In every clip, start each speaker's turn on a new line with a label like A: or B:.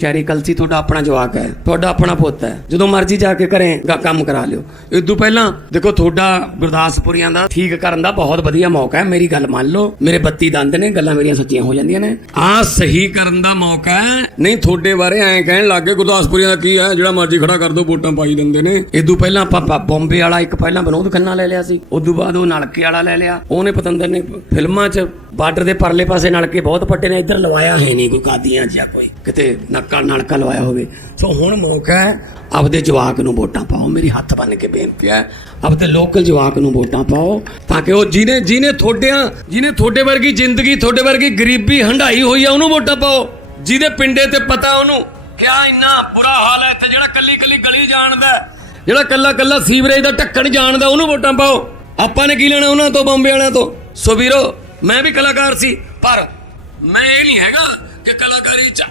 A: Cherry Kalsi ਤੁਹਾਡਾ ਆਪਣਾ ਜਵਾਕ ਹੈ, ਤੁਹਾਡਾ ਆਪਣਾ ਪੁੱਤ ਹੈ। ਜਦੋਂ ਮਰਜ਼ੀ ਜਾ ਕੇ ਘਰੇ ਕੰਮ ਕਰਾ ਲਿਓ। ਇਦੋਂ ਪਹਿਲਾਂ ਦੇਖੋ, ਤੁਹਾਡਾ ਗੁਰਦਾਸਪੁਰੀਆਂ ਦਾ ਠੀਕ ਕਰਨ ਦਾ ਬਹੁਤ ਵਧੀਆ ਮੌਕਾ ਹੈ। ਮੇਰੀ ਗੱਲ ਮੰਨ ਲਓ, ਮੇਰੇ 32 ਦੰਦ ਨੇ, ਗੱਲਾਂ ਮੇਰੀਆਂ ਸੱਚੀਆਂ ਹੋ ਜਾਂਦੀਆਂ ਨੇ। ਆ ਸਹੀ ਕਰਨ ਦਾ ਮੌਕਾ ਹੈ। ਨਹੀਂ, ਤੁਹਾਡੇ ਬਾਰੇ ਐਂ ਕਹਿਣ ਲੱਗੇ ਗੁਰਦਾਸਪੁਰੀਆਂ ਦਾ ਕੀ ਹੈ? ਜਿਹੜਾ ਮਰਜ਼ੀ ਖੜਾ ਕਰ ਦੋ, ਵੋਟਾਂ ਪਾਈ ਦਿੰਦੇ ਨੇ। ਇਦੋਂ ਪਹਿਲਾਂ ਆਪਾਂ ਬ- ਬੰਬੇ ਵਾਲਾ ਇੱਕ ਪਹਿਲਾਂ ਵਿਨੋਦ ਖੰਨਾ ਲੈ ਲਿਆ ਸੀ। ਉਦੋਂ ਬਾਅਦ ਉਹ ਨਲਕੇ ਵਾਲਾ ਲੈ ਲਿਆ। ਉਹਨੇ ਪਤੰਦਰ ਨੇ ਫਿਲਮਾਂ 'ਚ ਬਾਰਡਰ ਦੇ ਪਰਲੇ ਪਾਸੇ ਨਲਕੇ ਬਹੁਤ ਪੱਟੇ ਨੇ, ਇੱਧਰ ਲਵਾਇਆ ਹੈ ਨਹੀਂ ਕੋਈ ਕਾਦੀਆਂ ਜਾਂ ਕੋਈ। ਕਿਤੇ ਨੱਕਾ ਨਲਕਾ ਲਵਾਇਆ ਹੋਵੇ। ਸੋ ਹੁਣ ਮੌਕਾ ਹੈ, ਆਪਦੇ ਜਵਾਕ ਨੂੰ ਵੋਟਾਂ ਪਾਓ। ਮੇਰੀ ਹੱਥ ਬੰਨ ਕੇ ਬੇਨਤੀ ਹੈ, ਆਪਦੇ ਲੋਕਲ ਜਵਾਕ ਨੂੰ ਵੋਟਾਂ ਪਾਓ, ਤਾਂ ਕਿ ਉਹ ਜਿਹਨੇ ਜਿਹਨੇ ਤੁਹਾਡਿਆਂ ਜਿਹਨੇ ਤੁਹਾਡੇ ਵਰਗੀ ਜ਼ਿੰਦਗੀ, ਤੁਹਾਡੇ ਵਰਗੀ ਗਰੀਬੀ ਹੰਡਾਈ ਹੋਈ ਆ, ਉਹਨੂੰ ਵੋਟਾਂ ਪਾਓ। ਜਿਹਦੇ ਪਿੰਡੇ ਤੇ ਪਤਾ ਉਹਨੂੰ, ਕਿਆ ਇੰਨਾ ਬੁਰਾ ਹਾਲ ਹੈ ਇੱਥੇ, ਜਿਹੜਾ ਕੱਲੀ ਕੱਲੀ ਗਲੀ ਜਾਣਦਾ ਜਿਹੜਾ ਕੱਲਾ ਕੱਲਾ ਸੀਵਰੇਜ ਦਾ ਢੱਕਣ ਜਾਣਦਾ, ਉਹਨੂੰ ਵੋਟਾਂ ਪਾਓ। ਆਪਾਂ ਨੇ ਕੀ ਲੈਣਾ ਉਹਨਾਂ ਤੋਂ, ਬੰਬੇ ਵਾਲਿਆਂ ਤੋਂ? ਸੋ ਵੀਰੋ, ਮੈਂ ਵੀ ਕਲਾਕਾਰ ਸੀ, ਪਰ ਮੈਂ ਇਹ ਨਹੀਂ ਹੈਗਾ ਕਿ ਕਲਾਕਾਰੀ ਚ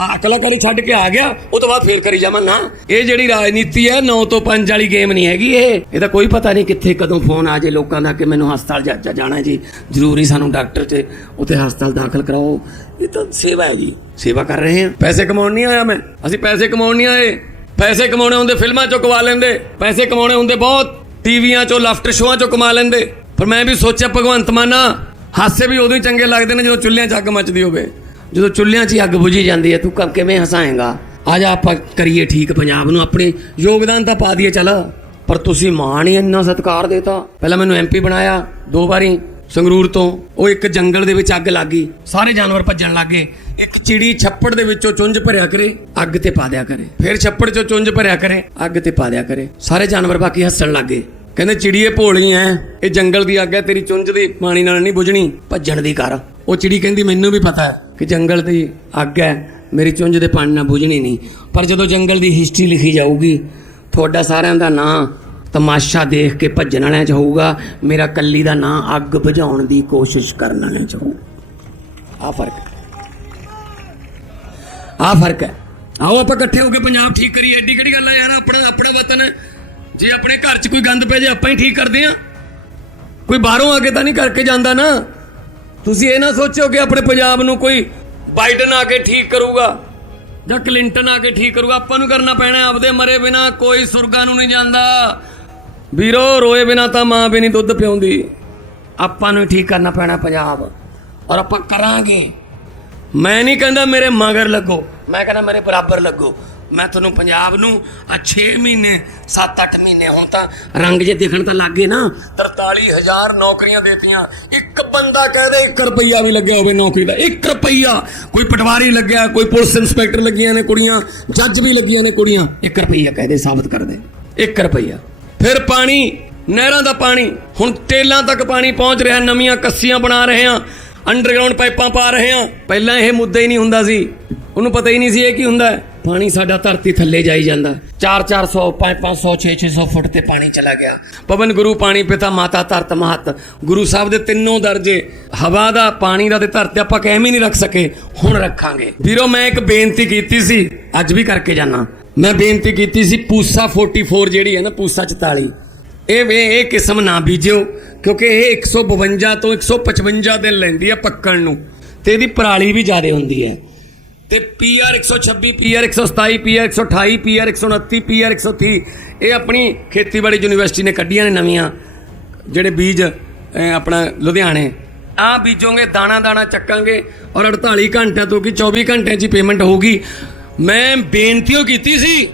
A: ਆ ਕਲਾਕਾਰੀ ਛੱਡ ਕੇ ਆ ਗਿਆ, ਉਹ ਤੋਂ ਬਾਅਦ ਫੇਰ ਕਰੀ ਜਾਵਾਂ ਨਾ ਇਹ ਜਿਹੜੀ ਰਾਜਨੀਤੀ ਹੈ 9 ਤੋਂ 5 ਵਾਲੀ ਗੇਮ ਨਹੀਂ ਹੈਗੀ ਇਹ। ਇਹਦਾ ਕੋਈ ਪਤਾ ਨਹੀਂ ਕਿੱਥੇ ਕਦੋਂ ਫੋਨ ਆ ਜੇ ਲੋਕਾਂ ਦਾ ਕਿ ਮੈਨੂੰ ਹਸਪਤਾਲ ਜਾ ਜਾਣਾ ਜੀ। ਜ਼ਰੂਰੀ ਸਾਨੂੰ ਡਾਕਟਰ ਤੇ ਉੱਥੇ ਹਸਪਤਾਲ ਦਾਖਲ ਕਰਾਓ। ਇਹ ਤਾਂ ਸੇਵਾ ਹੈ ਜੀ। ਸੇਵਾ ਕਰ ਰਹੇ ਹਾਂ। ਪੈਸੇ ਕਮਾਉਣ ਨਹੀਂ ਆਇਆ ਮੈਂ। ਅਸੀਂ ਪੈਸੇ ਕਮਾਉਣ ਨਹੀਂ ਆਏ। ਪੈਸੇ ਕਮਾਉਣੇ ਹੁੰਦੇ ਫਿਲਮਾਂ ਚੋਂ ਕਮਾ ਲੈਂਦੇ। ਪੈਸੇ ਕਮਾਉਣੇ ਹੁੰਦੇ ਬਹੁਤ। ਟੀਵੀਆਂ ਚੋਂ ਲਾਫਟਰ ਸ਼ੋਆਂ ਚੋਂ ਕਮਾ ਲੈਂਦੇ। ਪਰ ਮੈਂ ਵੀ ਸੋਚਿਆ, ਭਗਵੰਤ ਮਾਨਾ, ਹਾਸੇ ਵੀ ਉਦੋਂ ਹੀ ਚੰਗੇ ਲੱਗਦੇ ਨੇ ਜਦੋਂ ਚੁੱਲ੍ਹਿਆਂ 'ਚ ਅੱਗ ਮੱਚਦੀ ਹੋਵੇ। ਜਦੋਂ ਚੁੱਲ੍ਹਿਆਂ 'ਚ ਹੀ ਅੱਗ ਬੁਝੀ ਜਾਂਦੀ ਹੈ, ਤੂੰ ਕ- ਕਿਵੇਂ ਹਸਾਏਗਾ? ਆ ਜਾ ਆਪਾਂ ਕਰੀਏ ਠੀਕ ਪੰਜਾਬ ਨੂੰ ਆਪਣੇ, ਯੋਗਦਾਨ ਤਾਂ ਪਾ ਦਈਏ, ਚੱਲ। ਪਰ ਤੁਸੀਂ ਮਾਣ ਹੀ ਇੰਨਾ ਸਤਿਕਾਰ ਦੇਤਾ। ਪਹਿਲਾਂ ਮੈਨੂੰ ਐਮਪੀ ਬਣਾਇਆ, ਦੋ ਵਾਰੀ ਸੰਗਰੂਰ ਤੋਂ। ਉਹ ਇੱਕ ਜੰਗਲ ਦੇ ਵਿੱਚ ਅੱਗ ਲੱਗ ਗਈ, ਸਾਰੇ ਜਾਨਵਰ ਭੱਜਣ ਲੱਗ ਗਏ। ਇੱਕ ਚਿੜੀ ਛੱਪੜ ਦੇ ਵਿੱਚੋਂ ਚੁੰਝ ਭਰਿਆ ਕਰੇ, ਅੱਗ ਤੇ ਪਾ ਦਿਆ ਕਰੇ। ਫਿਰ ਛੱਪੜ 'ਚੋਂ ਚੁੰਝ ਭਰਿਆ ਕਰੇ, ਅੱਗ ਤੇ ਪਾ ਦਿਆ ਕਰੇ। ਸਾਰੇ ਜਾਨਵਰ ਬਾਕੀ ਹੱਸਣ ਲੱਗ ਗਏ। ਕਹਿੰਦੇ, ਚਿੜੀਏ ਭੋਲੀ ਐ, ਇਹ ਜੰਗਲ ਦੀ ਅੱਗ ਹੈ ਤੇਰੀ ਚੁੰਝ ਦੀ ਪਾਣੀ ਨਾਲ ਨਹੀਂ ਬੁਝਣੀ। ਭੱਜਣ ਦੀ ਕਰ। ਉਹ ਚਿੜੀ ਕਹਿੰਦੀ, ਮੈਨੂੰ ਵੀ ਪਤਾ ਹੈ ਕਿ ਜੰਗਲ ਦੀ ਅੱਗ ਹੈ, ਮੇਰੀ ਚੁੰਝ ਦੇ ਪਾਣੀ ਨਾਲ ਬੁਝਣੀ ਨਹੀਂ। ਪਰ ਜਦੋਂ ਜੰਗਲ ਦੀ ਹਿਸਟਰੀ ਲਿਖੀ ਜਾਊਗੀ, ਤੁਹਾਡਾ ਸਾਰਿਆਂ ਦਾ ਨਾਂ ਤਮਾਸ਼ਾ ਦੇਖ ਕੇ ਭੱਜਣ ਵਾਲਿਆਂ 'ਚ ਹੋਊਗਾ। ਮੇਰਾ ਕੱਲੀ ਦਾ ਨਾਂ ਅੱਗ ਬੁਝਾਉਣ ਦੀ ਕੋਸ਼ਿਸ਼ ਕਰਨ ਵਾਲਿਆਂ 'ਚ ਹੋਊਗਾ ਆ ਫ਼ਰਕ ਹੈ। ਆ ਫ਼ਰਕ ਹੈ। ਆਓ ਆਪਾਂ ਇਕੱਠੇ ਹੋ ਕੇ ਪੰਜਾਬ ਠੀਕ ਕਰੀਏ। ਐਡੀ ਕਿਹੜੀ ਗੱਲ ਹੈ ਯਾਰ, ਆਪਣਾ ਆਪਣਾ ਵਤਨ। ਜੇ ਆਪਣੇ ਘਰ 'ਚ ਕੋਈ ਗੰਦ ਪੈ ਜੇ ਆਪਾਂ ਹੀ ਠੀਕ ਕਰਦੇ ਆ। ਕੋਈ ਬਾਹਰੋਂ ਆ ਕੇ ਤਾਂ ਨਹੀਂ ਕਰਕੇ ਜਾਂਦਾ ਨਾ। ਤੁਸੀਂ ਇਹ ਨਾ ਸੋਚੋ ਕਿ ਆਪਣੇ ਪੰਜਾਬ ਨੂੰ ਕੋਈ ਬਾਈਡਨ ਆ ਕੇ ਠੀਕ ਕਰੂਗਾ ਜਾਂ ਕਲਿੰਟਨ ਆ ਕੇ ਠੀਕ ਕਰੂਗਾ। ਆਪਾਂ ਨੂੰ ਕਰਨਾ ਪੈਣਾ ਆਪਦੇ ਮਰੇ ਬਿਨਾ ਕੋਈ ਸੁਰਗਾਂ ਨੂੰ ਨਹੀਂ ਜਾਂਦਾ। ਵੀਰੋ, ਰੋਏ ਬਿਨਾ ਤਾਂ ਮਾਂ ਵੀ ਨਹੀਂ ਦੁੱਧ ਪਿਉਂਦੀ। ਆਪਾਂ ਨੂੰ ਠੀਕ ਕਰਨਾ ਪੈਣਾ ਪੰਜਾਬ। ਔਰ ਆਪਾਂ ਕਰਾਂਗੇ। ਮੈਂ ਨਹੀਂ ਕਹਿੰਦਾ ਮੇਰੇ ਮਗਰ ਲੱਗੋ, ਮੈਂ ਕਹਿੰਦਾ ਮੇਰੇ ਬਰਾਬਰ ਲੱਗੋ। ਮੈਂ ਤੁਹਾਨੂੰ ਪੰਜਾਬ ਨੂੰ ਆ 6 ਮਹੀਨੇ 7-8 ਮਹੀਨੇ ਹੁਣ ਤਾਂ ਰੰਗ ਜੇ ਦੇਖਣ ਤਾਂ ਲੱਗੇ ਨਾ 43000 ਨੌਕਰੀਆਂ ਦੇਤੀਆਂ। ਇੱਕ ਬੰਦਾ ਕਹਦੇ 1 ਰੁਪਈਆ ਵੀ ਲੱਗਿਆ ਹੋਵੇ ਨੌਕਰੀ ਦਾ 1 ਰੁਪਈਆ। ਕੋਈ ਪਟਵਾਰੀ ਲੱਗਿਆ, ਕੋਈ ਪੁਲਿਸ ਇੰਸਪੈਕਟਰ ਲੱਗੀਆਂ ਨੇ ਕੁੜੀਆਂ, ਜੱਜ ਵੀ ਲੱਗੀਆਂ ਨੇ ਕੁੜੀਆਂ। 1 ਰੁਪਈਆ ਕਹਦੇ ਸਾਬਤ ਕਰਦੇ 1 ਰੁਪਈਆ। ਫਿਰ ਪਾਣੀ, ਨਹਿਰਾਂ ਦਾ ਪਾਣੀ। ਹੁਣ ਟੇਲਾਂ ਤੱਕ ਪਾਣੀ ਪਹੁੰਚ ਰਿਹਾ, ਨਵੀਆਂ ਕੱਸੀਆਂ ਬਣਾ ਰਹੇ ਆ ਅੰਡਰਗਰਾਉਂਡ ਪਾਈਪਾਂ ਪਾ ਰਹੇ ਆ ਪਹਿਲਾਂ ਇਹ ਮੁੱਦਾ ਹੀ ਨਹੀਂ ਹੁੰਦਾ ਸੀ। ਉਹਨੂੰ ਪਤਾ ਹੀ ਨਹੀਂ ਸੀ ਇਹ ਕੀ ਹੁੰਦਾ। ਹੈ। ਪਾਣੀ ਸਾਡਾ ਧਰਤੀ ਥੱਲੇ ਜਾਈ ਜਾਂਦਾ। 4-400 5-500 6-600 ਫੁੱਟ ਤੇ ਪਾਣੀ ਚਲਾ ਗਿਆ। ਪਵਨ ਗੁਰੂ, ਪਾਣੀ ਪਿਤਾ, ਮਾਤਾ ਧਰਤ ਮਹਤ। ਗੁਰੂ ਸਾਹਿਬ ਦੇ ਤਿੰਨੋਂ ਦਰਜੇ, ਹਵਾ ਦਾ, ਪਾਣੀ ਦਾ ਤੇ ਧਰਤੀ ਆਪਾਂ ਕਹਿ ਵੀ ਨਹੀਂ ਰੱਖ ਸਕੇ, ਹੁਣ ਰੱਖਾਂਗੇ। ਵੀਰੋ, ਮੈਂ ਇੱਕ ਬੇਨਤੀ ਕੀਤੀ ਸੀ, ਅੱਜ ਵੀ ਕਰਕੇ ਜਾਣਾ ਮੈਂ ਬੇਨਤੀ ਕੀਤੀ ਸੀ, ਪੂਸਾ 44 ਜਿਹੜੀ ਹੈ ਨਾ, ਪੂਸਾ 44 ਇਹ ਵੇ, ਇਹ ਕਿਸਮ ਨਾ ਬੀਜਿਓ, ਕਿਉਂਕਿ ਇਹ 152 ਤੋਂ 155 ਦਿਨ ਲੈਂਦੀ ਹੈ ਪੱਕਣ ਨੂੰ। ਤੇ ਇਹਦੀ ਪਰਾਲੀ ਵੀ ਜ਼ਿਆਦਾ ਹੁੰਦੀ ਹੈ। ਤੇ PR 126 PR 127 PR 128 PR 129 PR 130 ਇਹ ਆਪਣੀ ਖੇਤੀਬਾੜੀ ਯੂਨੀਵਰਸਿਟੀ ਨੇ ਕੱਢੀਆਂ ਨੇ ਨਵੀਆਂ, ਜਿਹੜੇ ਬੀਜ ਆਪਣਾ ਲੁਧਿਆਣੇ। ਆ ਬੀਜੋਗੇ, ਦਾਣਾ ਦਾਣਾ ਚੱਕਾਂਗੇ ਔਰ 48 ਘੰਟਿਆਂ ਤੋਂ ਕਿ 24 ਘੰਟਿਆਂ 'ਚ ਪੇਮੈਂਟ ਹੋਊਗੀ। ਮੈਂ ਬੇਨਤੀਓ ਕੀਤੀ ਸੀ,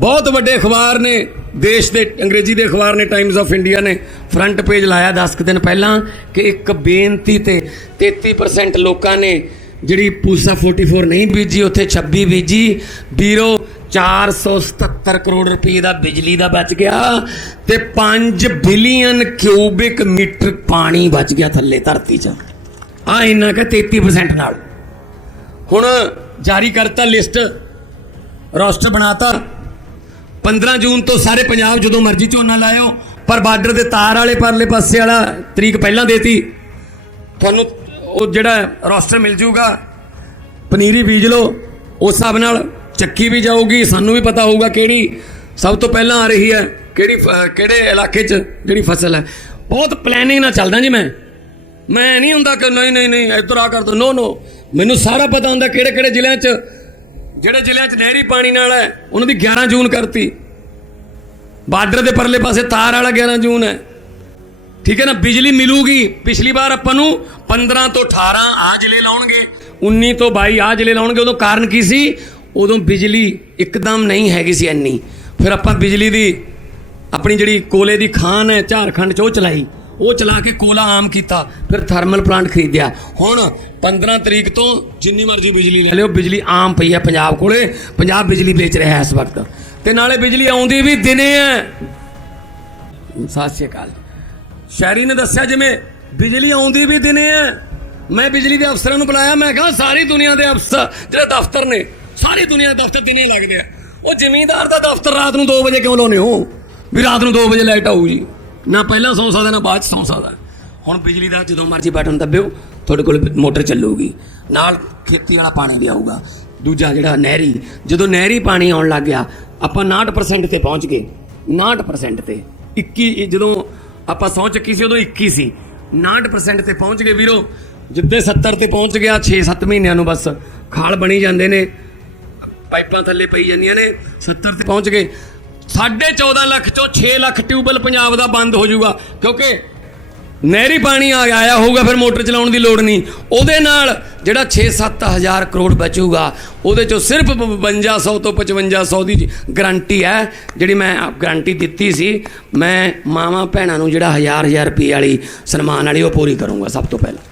A: ਬਹੁਤ ਵੱਡੇ ਅਖਬਾਰ ਨੇ, ਦੇਸ਼ ਦੇ, ਅੰਗਰੇਜ਼ੀ ਦੇ ਅਖਬਾਰ ਨੇ ਟਾਈਮਜ਼ ਆਫ ਇੰਡੀਆ ਨੇ ਫਰੰਟ ਪੇਜ ਲਾਇਆ 10 ਕੁ ਦਿਨ ਪਹਿਲਾਂ ਕਿ ਇੱਕ ਬੇਨਤੀ ਤੇ 33% ਲੋਕਾਂ ਨੇ ਜਿਹੜੀ ਪੂਸਾ 44 ਨਹੀਂ ਬੀਜੀ, ਉੱਥੇ 26 ਬੀਜੀ। ਵੀਰੋ 477 ਕਰੋੜ ਰੁਪਏ ਦਾ ਬਿਜਲੀ ਦਾ ਬਚ ਗਿਆ ਤੇ 5 ਬਿਲੀਅਨ ਕਿਊਬਿਕ ਮੀਟਰ ਪਾਣੀ ਬਚ ਗਿਆ ਥੱਲੇ ਧਰਤੀ 'ਚ। ਆ ਇੰਨਾ ਕਿ 33% ਨਾਲ। ਹੁਣ ਜਾਰੀ ਕਰਤਾ ਲਿਸਟ ਰੋਸਟਰ ਬਣਾਤਾ। 15 ਜੂਨ ਤੋਂ ਸਾਰੇ ਪੰਜਾਬ ਜਦੋਂ ਮਰਜ਼ੀ ਝੋਨਾ ਲਾਇਓ, ਪਰ ਬਾਰਡਰ ਦੇ ਤਾਰ ਵਾਲੇ ਪਰਲੇ ਪਾਸੇ ਵਾਲਾ ਤਰੀਕ ਪਹਿਲਾਂ ਦੇਤੀ। ਤੁਹਾਨੂੰ ਉਹ ਜਿਹੜਾ ਰੋਸਟਰ ਮਿਲ ਜੂਗਾ, ਪਨੀਰੀ ਬੀਜ ਲਓ, ਉਸ ਹਿਸਾਬ ਨਾਲ ਚੱਕੀ ਵੀ ਜਾਊਗੀ, ਸਾਨੂੰ ਵੀ ਪਤਾ ਹੋਊਗਾ ਕਿਹੜੀ ਸਭ ਤੋਂ ਪਹਿਲਾਂ ਆ ਰਹੀ ਹੈ, ਕਿਹੜੀ ਫ- ਕਿਹੜੇ ਇਲਾਕੇ 'ਚ ਜਿਹੜੀ ਫਸਲ ਹੈ। ਬਹੁਤ ਪਲੈਨਿੰਗ ਨਾਲ ਚੱਲਦਾ ਜੀ ਮੈਂ। ਮੈਂ ਨਹੀਂ ਹੁੰਦਾ ਕਿ ਨਹੀਂ ਨਹੀਂ ਨਹੀਂ, ਇੱਧਰ ਆ ਕਰ ਦੋ ਨੋ ਨੋ ਮੈਨੂੰ ਸਾਰਾ ਪਤਾ ਹੁੰਦਾ ਕਿਹੜੇ ਕਿਹੜੇ ਜ਼ਿਲ੍ਹਿਆਂ 'ਚ, ਜਿਹੜੇ ਜ਼ਿਲ੍ਹਿਆਂ 'ਚ ਨਹਿਰੀ ਪਾਣੀ ਨਾਲ ਹੈ, ਉਹਨਾਂ ਦੀ 11 ਜੂਨ ਕਰਤੀ। ਬਾਰਡਰ ਦੇ ਪਰਲੇ ਪਾਸੇ ਤਾਰ ਵਾਲਾ 11 ਜੂਨ ਹੈ। ਠੀਕ ਹੈ ਨਾ? ਬਿਜਲੀ ਮਿਲੂਗੀ। ਪਿਛਲੀ ਵਾਰ ਆਪਾਂ ਨੂੰ 15 ਤੋਂ 18 ਆ ਜ਼ਿਲ੍ਹੇ ਲਾਉਣਗੇ। 19 ਤੋਂ 22 ਆ ਜ਼ਿਲ੍ਹੇ ਲਾਉਣਗੇ। ਉਦੋਂ ਕਾਰਨ ਕੀ ਸੀ? ਉਦੋਂ ਬਿਜਲੀ ਇੱਕਦਮ ਨਹੀਂ ਹੈਗੀ ਸੀ ਇੰਨੀ। ਫਿਰ ਆਪਾਂ ਬਿਜਲੀ ਦੀ ਆਪਣੀ ਜਿਹੜੀ ਕੋਲੇ ਦੀ ਖਾਨ ਹੈ, ਝਾਰਖੰਡ 'ਚ ਉਹ ਚਲਾਈ। ਉਹ ਚਲਾ ਕੇ ਕੋਲਾ ਆਮ ਕੀਤਾ। ਫਿਰ ਥਰਮਲ ਪਲਾਂਟ ਖਰੀਦਿਆ। ਹੁਣ 15 ਤਰੀਕ ਤੋਂ ਜਿੰਨੀ ਮਰਜ਼ੀ ਬਿਜਲੀ ਲੈ ਲਿਓ, ਬਿਜਲੀ ਆਮ ਪਈ ਹੈ ਪੰਜਾਬ ਕੋਲੇ। ਪੰਜਾਬ ਬਿਜਲੀ ਵੇਚ ਰਿਹਾ ਹੈ ਇਸ ਵਕਤ। ਤੇ ਨਾਲੇ ਬਿਜਲੀ ਆਉਂਦੀ ਵੀ ਦਿਨੇ ਹੈ। ਸਤਿ ਸ਼੍ਰੀ ਅਕਾਲ ਸ਼ਹਿਰੀ ਨੇ ਦੱਸਿਆ ਜਿਵੇਂ ਬਿਜਲੀ ਆਉਂਦੀ ਵੀ ਦਿਨੇ ਹੈ ਮੈਂ ਬਿਜਲੀ ਦੇ ਅਫਸਰਾਂ ਨੂੰ ਬੁਲਾਇਆ, ਮੈਂ ਕਿਹਾ ਸਾਰੀ ਦੁਨੀਆ ਦੇ ਅਫਸਰ ਜਿਹੜੇ ਦਫ਼ਤਰ ਨੇ, ਸਾਰੀ ਦੁਨੀਆ ਦੇ ਦਫ਼ਤਰ ਦਿਨੇ ਲੱਗਦੇ ਆ। ਉਹ ਜ਼ਮੀਂਦਾਰ ਦਾ ਦਫ਼ਤਰ ਰਾਤ ਨੂੰ 2 ਵਜੇ ਕਿਉਂ ਲਾਉਨੇ ਹੋ? ਵੀ ਰਾਤ ਨੂੰ 2 ਵਜੇ ਲਾਈਟ ਆਊਗੀ ਨਾ ਪਹਿਲਾਂ ਸੌਂ ਸਕਦਾ, ਨਾ ਬਾਅਦ ਚ ਸੌਂ ਸਕਦਾ। ਹੁਣ ਬਿਜਲੀ ਦਾ ਜਦੋਂ ਮਰਜ਼ੀ ਬਟਨ ਦੱਬਿਓ, ਤੁਹਾਡੇ ਕੋਲ ਮੋਟਰ ਚੱਲੂਗੀ। ਨਾਲ ਖੇਤੀ ਵਾਲਾ ਪਾਣੀ ਵੀ ਆਊਗਾ। ਦੂਜਾ ਜਿਹੜਾ ਨਹਿਰੀ, ਜਦੋਂ ਨਹਿਰੀ ਪਾਣੀ ਆਉਣ ਲੱਗ ਗਿਆ, ਆਪਾਂ 59% ਤੇ ਪਹੁੰਚ ਗਏ। 59% ਤੇ। 21 ਜਦੋਂ ਆਪਾਂ ਸਹੁੰ ਚੱਕੀ ਸੀ, ਉਦੋਂ 21 ਸੀ। 59% ਤੇ ਪਹੁੰਚ ਗਏ ਵੀਰੋ। ਜਿੱਦੇ 70 ਤੇ ਪਹੁੰਚ ਗਿਆ 6-7 ਮਹੀਨਿਆਂ ਨੂੰ ਬਸ। ਖਾਲ ਬਣੀ ਜਾਂਦੇ ਨੇ। ਪਾਈਪਾਂ ਥੱਲੇ ਪਈ ਜਾਂਦੀਆਂ ਨੇ। 70 ਤੇ ਪਹੁੰਚ ਗਏ। 14.5 ਲੱਖ ਚੋਂ 6 ਲੱਖ ਟਿਊਬਲ ਪੰਜਾਬ ਦਾ ਬੰਦ ਹੋ ਜਾਊਗਾ। ਕਿਉਂਕਿ ਨਹਿਰੀ ਪਾਣੀ ਆ ਆਇਆ ਹੋਊਗਾ, ਫਿਰ ਮੋਟਰ ਚਲਾਉਣ ਦੀ ਲੋੜ ਨਹੀਂ। ਉਹਦੇ ਨਾਲ ਜਿਹੜਾ 6-7 ਹਜ਼ਾਰ ਕਰੋੜ ਬਚੂਗਾ, ਉਹਦੇ ਚੋਂ ਸਿਰਫ 5200 ਤੋਂ 5500 ਦੀ ਗਾਰੰਟੀ ਹੈ, ਜਿਹੜੀ ਮੈਂ ਗਾਰੰਟੀ ਦਿੱਤੀ ਸੀ। ਮੈਂ ਮਾਵਾਂ ਭੈਣਾਂ ਨੂੰ ਜਿਹੜਾ ਹਜ਼ਾਰ ਹਜ਼ਾਰ ਰੁਪਏ ਵਾਲੀ ਸਨਮਾਨ ਵਾਲੀ ਉਹ ਪੂਰੀ ਕਰੂੰਗਾ ਸਭ ਤੋਂ ਪਹਿਲਾਂ।